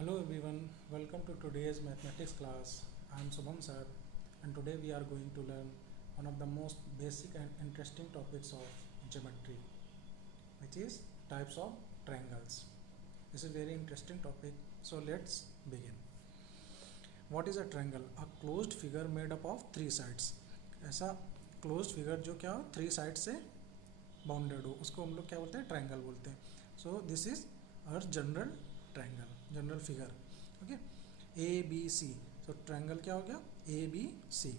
Hello everyone, welcome to today's mathematics class. I am Subham sir and today we are going to learn one of the most basic and interesting topics of geometry, which is types of triangles. This is a very interesting topic, so let's begin. What is a triangle? A closed figure made up of three sides. ऐसा closed figure जो क्या हो three side से bounded हो उसको हम लोग क्या बोलते हैं ट्रायंगल बोलते हैं. So this is our general triangle, general figure. Okay, A B C. So triangle क्या हो गया ए बी सी.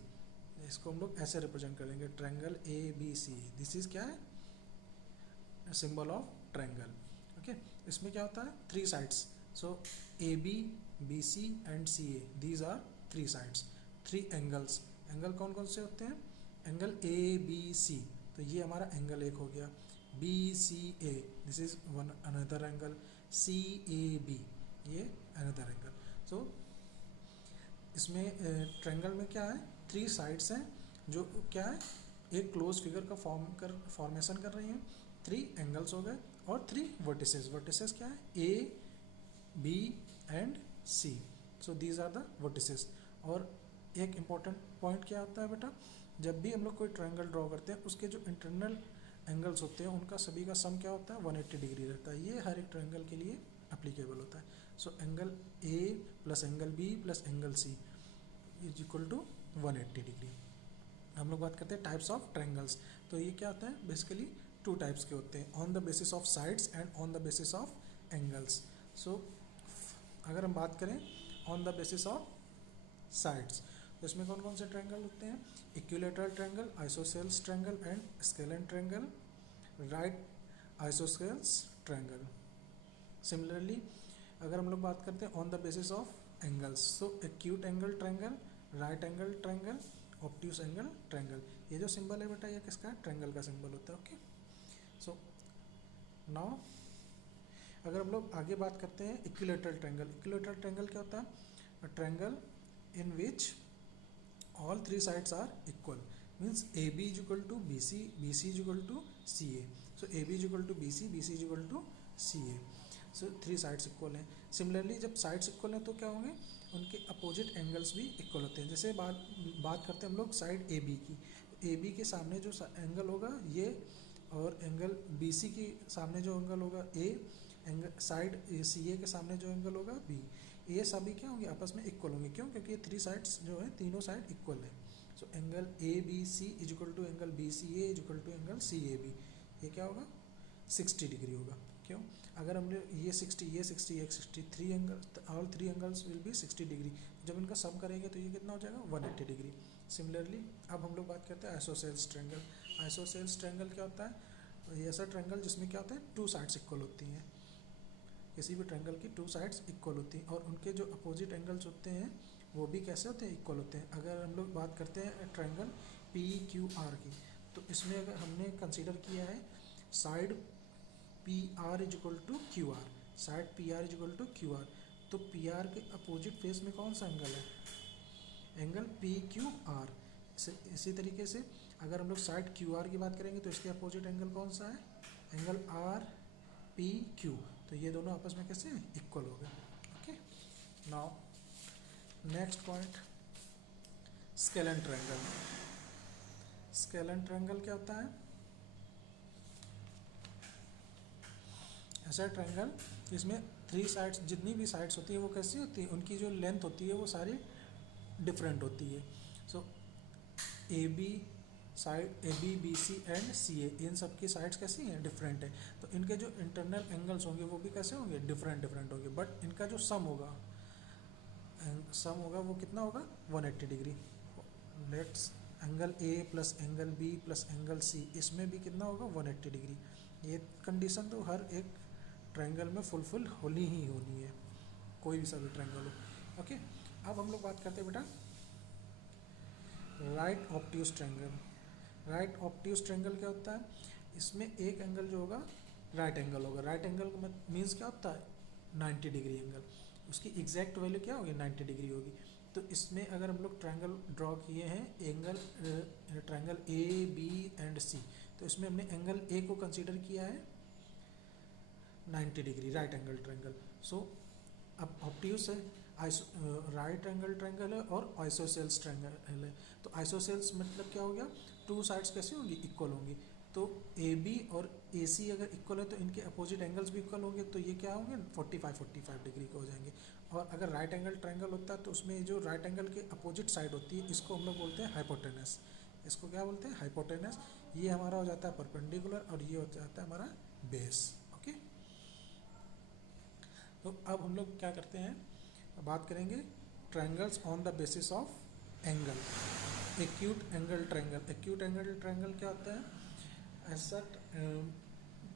इसको हम लोग ऐसे रिप्रेजेंट करेंगे triangle A B C. This is क्या है सिंबल ऑफ ट्रायंगल. ओके, इसमें क्या होता है three sides. So A B C and C A, these are three sides. Three angles. Angle कौन कौन से होते हैं? एंगल ए बी सी, तो ये हमारा एंगल एक हो गया. B C A, this is one another angle. C A B, ये अनदर एंगल. सो इसमें ट्रायंगल में क्या है थ्री साइड्स हैं जो क्या है एक क्लोज फिगर का फॉर्मेशन कर रही हैं. थ्री एंगल्स हो गए और थ्री वर्टिसेस. वर्टिसेस क्या है A B and C. So these are the vertices. और एक इम्पॉर्टेंट पॉइंट क्या होता है बेटा, जब भी हम लोग कोई ट्रायंगल ड्रॉ करते हैं उसके जो इंटरनल एंगल्स होते हैं उनका सभी का सम क्या होता है 180 डिग्री रहता है. ये हर एक ट्रायंगल के लिए एप्लीकेबल होता है. So angle A plus angle B plus angle C is equal to 180 degree. हम लोग बात करते हैं टाइप्स ऑफ ट्रायंगल्स. तो ये क्या होता है बेसिकली टू टाइप्स के होते हैं, on the basis of sides and on the basis of angles. So अगर हम बात करें on the basis of sides, तो इसमें कौन कौन से ट्रायंगल होते हैं? Equilateral triangle, isosceles triangle and scalene triangle, right isosceles triangle. Similarly अगर हम लोग बात करते हैं on the basis of angles, so acute angle triangle, right angle triangle, obtuse angle triangle. ये जो सिंबल है बेटा ये किसका है? ट्रायंगल का सिंबल होता है. ओके, सो नाउ अगर हम लोग आगे बात करते हैं इक्विलेटरल ट्रायंगल. इक्विलेटरल ट्रायंगल क्या होता है? Triangle in which all three sides are equal, means AB is equal to BC, BC is equal to CA. So AB is equal to BC, BC is equal to CA. So three sides equal हैं. Similarly जब sides equal हैं तो क्या होंगे उनके opposite angles भी equal होते हैं. जैसे बात करते हैं हम लोग साइड ए बी की. ए बी के सामने जो एंगल होगा ये, और एंगल बी सी के सामने जो एंगल होगा ए, एंगल साइड सी ए के सामने जो एंगल होगा बी, ये सभी क्या होंगे आपस में इक्वल होंगे. क्यों? क्योंकि ये थ्री साइड्स जो है तीनों साइड इक्वल है. So angle A B C is equal to angle B C A is equal to angle C A B. ये क्या होगा 60 डिग्री होगा. क्यों? अगर हमने ये 60 ये 60 ये 60, three angle all three angles will B 60 degree. जब इनका सम करेंगे तो ये कितना हो जाएगा 180 डिग्री. सिमिलरली अब हम लोग बात करते हैं आइसोसेल्स ट्रायंगल. आइसोसेल्स ट्रायंगल क्या होता है? ये ऐसा ट्रायंगल जिसमें क्या होता है टू साइड्स इक्वल होती हैं. किसी भी ट्रायंगल की टू साइड्स इक्वल होती हैं और उनके जो अपोजिट एंगल्स होते हैं वो भी कैसे होते हैं इक्वल होते हैं. अगर हम लोग बात करते हैं ट्रायंगल पी क्यू आर की, तो इसमें अगर हमने कंसीडर किया है side P R is equal to Q R, side P R is equal to Q R. तो पी आर के अपोजिट फेस में कौन सा एंगल है? Angle P Q R. इसी तरीके से अगर हम लोग साइड क्यू आर की बात करेंगे तो इसके अपोजिट एंगल कौन सा है? Angle R P Q. तो ये दोनों आपस में कैसे इक्वल हो गए. Okay, now next point scalene triangle. Scalene triangle क्या होता है? ऐसा ट्रायंगल इसमें थ्री साइड्स, जितनी भी साइड्स होती है वो कैसी होती है, उनकी जो लेंथ होती है वो सारी डिफरेंट होती है. So A B side A B B C and C A, इन सब की साइड्स कैसी हैं डिफरेंट है. तो इनके जो इंटरनल एंगल्स होंगे वो भी कैसे होंगे डिफरेंट डिफरेंट होंगे. बट इनका जो सम होगा वो कितना होगा 180 degree. Let's angle A plus angle B plus angle C, इसमें भी कितना होगा 180 डिग्री. ये कंडीशन तो हर एक ट्रायंगल में फुलफिल होनी ही होनी है, कोई भी सा भी ट्रायंगल हो. ओके, अब हम लोग बात करते हैं बेटा right obtuse triangle. Right obtuse triangle क्या होता है? इसमें एक एंगल जो होगा राइट एंगल होगा. राइट एंगल मीन्स क्या होता है 90 डिग्री एंगल. उसकी एग्जैक्ट वैल्यू क्या होगी 90 डिग्री होगी. तो इसमें अगर हम लोग ट्रायंगल ड्रॉ किए हैं angle triangle A B and C, तो इसमें हमने एंगल ए को कंसीडर किया है 90 डिग्री राइट एंगल ट्रायंगल. सो अब ऑब्ट्यूस है, राइट एंगल ट्रायंगल है और आइसोसेल्स ट्रायंगल है। तो आइसोसेल्स मतलब क्या हो गया, टू साइड्स कैसी होंगी, इक्वल होंगी। तो ए बी और ए सी अगर इक्वल है तो इनके अपोजिट एंगल्स भी इक्वल होंगे, तो ये क्या होंगे 45 डिग्री के हो जाएंगे। और अगर राइट एंगल ट्रायंगल होता है तो उसमें जो राइट एंगल के अपोजिट साइड होती है इसको हम लोग बोलते हैं हाइपोटेनस। इसको क्या बोलते हैं, हाइपोटेनस। ये हमारा हो जाता है परपेंडिकुलर और ये हो जाता है हमारा बेस। ओके, तो अब हम लोग क्या करते हैं, बात करेंगे triangles on the basis of angle. Acute angle triangle, acute angle triangle क्या होता है, ऐसा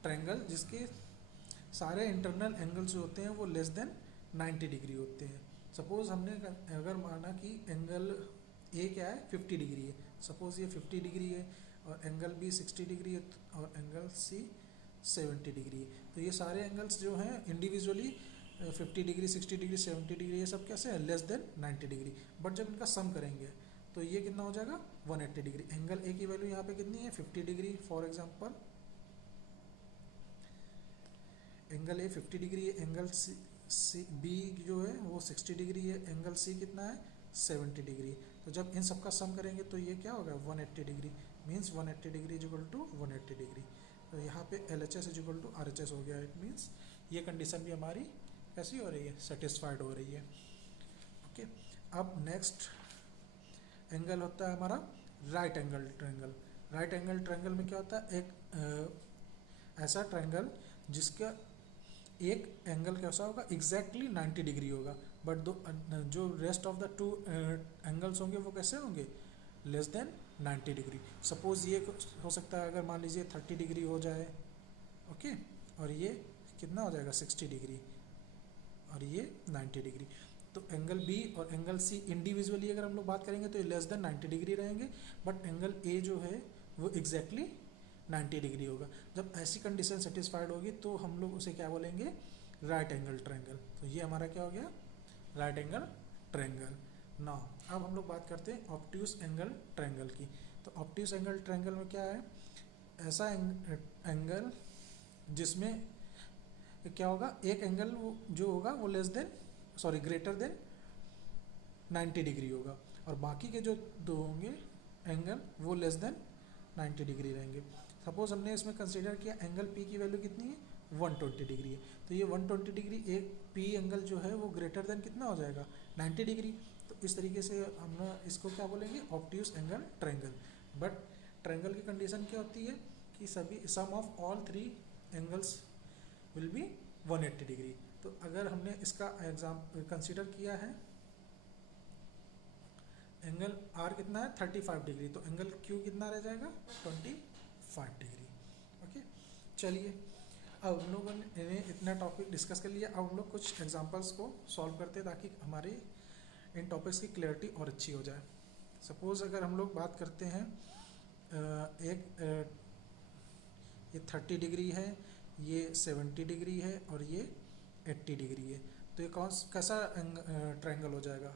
ट्रायंगल जिसके सारे इंटरनल एंगल्स जो होते हैं वो लेस देन 90 डिग्री होते हैं। सपोज हमने अगर माना कि एंगल ए क्या है 50 डिग्री है, सपोज ये 50 डिग्री है और एंगल बी 60 डिग्री है और एंगल सी 70 डिग्री है, तो ये सारे एंगल्स जो हैं इंडिविजुअली 50 डिग्री 60 डिग्री 70 डिग्री ये सब कैसे है, लेस देन 90 डिग्री। बट जब इनका सम करेंगे तो ये कितना हो जाएगा 180 डिग्री। एंगल ए की वैल्यू यहाँ पे कितनी है 50 degree for example, angle A 50 degree है, एंगल सी बी जो है वो 60 डिग्री है, एंगल सी कितना है 70 डिग्री। तो जब इन सब का सम करेंगे तो ये क्या होगा 180 degree, means 180 degree is equal to 180 degree. तो यहाँ पे LHS is equal to RHS हो गया। इट मीन्स ये कंडीशन भी हमारी कैसी हो रही है, सेटिस्फाइड हो रही है। ओके, अब नेक्स्ट एंगल होता है हमारा right angle triangle. Right angle triangle में क्या होता है, एक ऐसा ट्रायंगल जिसका एक एंगल कैसा होगा एग्जैक्टली 90 डिग्री होगा, बट जो rest of the two angles होंगे वो कैसे होंगे, लेस देन 90 डिग्री। सपोज ये हो सकता है, अगर मान लीजिए 30 डिग्री हो जाए, ओके, और ये कितना हो जाएगा 60 डिग्री और ये 90 डिग्री। तो एंगल बी और एंगल सी इंडिविजुअली अगर हम लोग बात करेंगे तो ये लेस देन 90 डिग्री रहेंगे, बट एंगल ए जो है वो एग्जैक्टली 90 डिग्री होगा। जब ऐसी कंडीशन सेटिस्फाइड होगी तो हम लोग उसे क्या बोलेंगे, राइट एंगल ट्रायंगल। तो ये हमारा क्या हो गया, राइट एंगल ट्रायंगल। नाउ अब हम लोग बात करते हैं ऑब्ट्यूस एंगल ट्रायंगल की। तो ऑब्ट्यूस एंगल ट्रायंगल में क्या है, ऐसा एंगल जिसमें क्या होगा, एक एंगल जो होगा वो ग्रेटर देन 90 डिग्री होगा और बाकी के जो दो होंगे एंगल वो लेस देन 90 डिग्री रहेंगे। सपोज हमने इसमें कंसीडर किया एंगल पी की वैल्यू कितनी है 120 डिग्री है, तो ये 120 डिग्री एक पी एंगल जो है वो ग्रेटर देन कितना हो जाएगा 90 डिग्री। तो इस तरीके से हम इसको क्या बोलेंगे, obtuse angle triangle. But triangle की कंडीशन क्या होती है कि सभी sum of all three angles will be 180 degree. तो अगर हमने इसका कंसीडर किया है एंगल आर कितना है 35 डिग्री, तो एंगल क्यू कितना रह जाएगा 25 डिग्री। ओके, चलिए अब हम लोगों ने इतना टॉपिक डिस्कस कर लिया। अब हम लोग कुछ एग्जांपल्स को सॉल्व करते हैं ताकि हमारे इन टॉपिक्स की क्लैरिटी और अच्छी हो जाए। सपोज अगर हम लोग बात करते हैं ये 30 डिग्री है, ये 70 डिग्री है और ये 80 डिग्री है, तो ये कैसा ट्रायंगल हो जाएगा,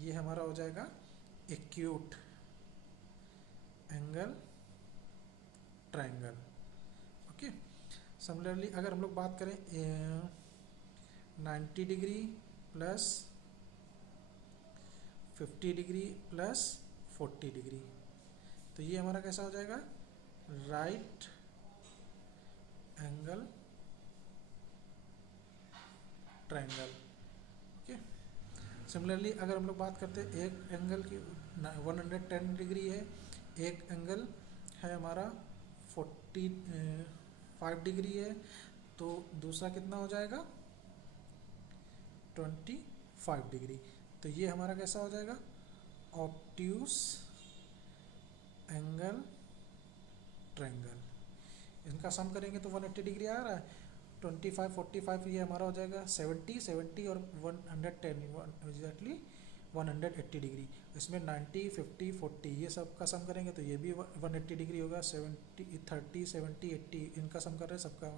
ये हमारा हो जाएगा acute angle triangle. Okay, similarly अगर हम लोग बात करें 90 degree plus 50 degree plus 40 degree, तो ये हमारा कैसा हो जाएगा right angle triangle. Okay, similarly अगर हम लोग बात करते हैं एक एंगल की 110 डिग्री है, एक एंगल है हमारा 45 डिग्री है, तो दूसरा कितना हो जाएगा 25 डिग्री। तो ये हमारा कैसा हो जाएगा ऑब्ट्यूस एंगल ट्रायंगल। इनका सम करेंगे तो 180 डिग्री आ रहा है, 25 45 ये हमारा हो जाएगा 70 और 110 एग्जैक्टली 180 डिग्री। इसमें 90 50 40 ये सब का सम करेंगे तो ये भी 180 डिग्री होगा। 70 30 70 80 इनका सम कर रहे हैं सबका,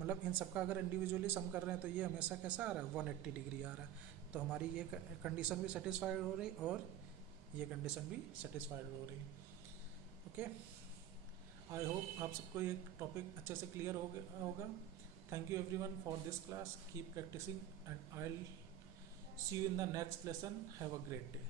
मतलब इन सबका अगर इंडिविजुअली सम कर रहे हैं तो ये हमेशा कैसा आ रहा है 180 डिग्री आ रहा है। तो हमारी ये कंडीशन भी सेटिस्फाइड हो रही और ये कंडीशन भी सेटिस्फाइड हो रही। ओके, आई होप आप सबको ये टॉपिक अच्छे से क्लियर हो गया होगा। thank you everyone for this class. Keep practicing and I'll see you in the next lesson. Have a great day.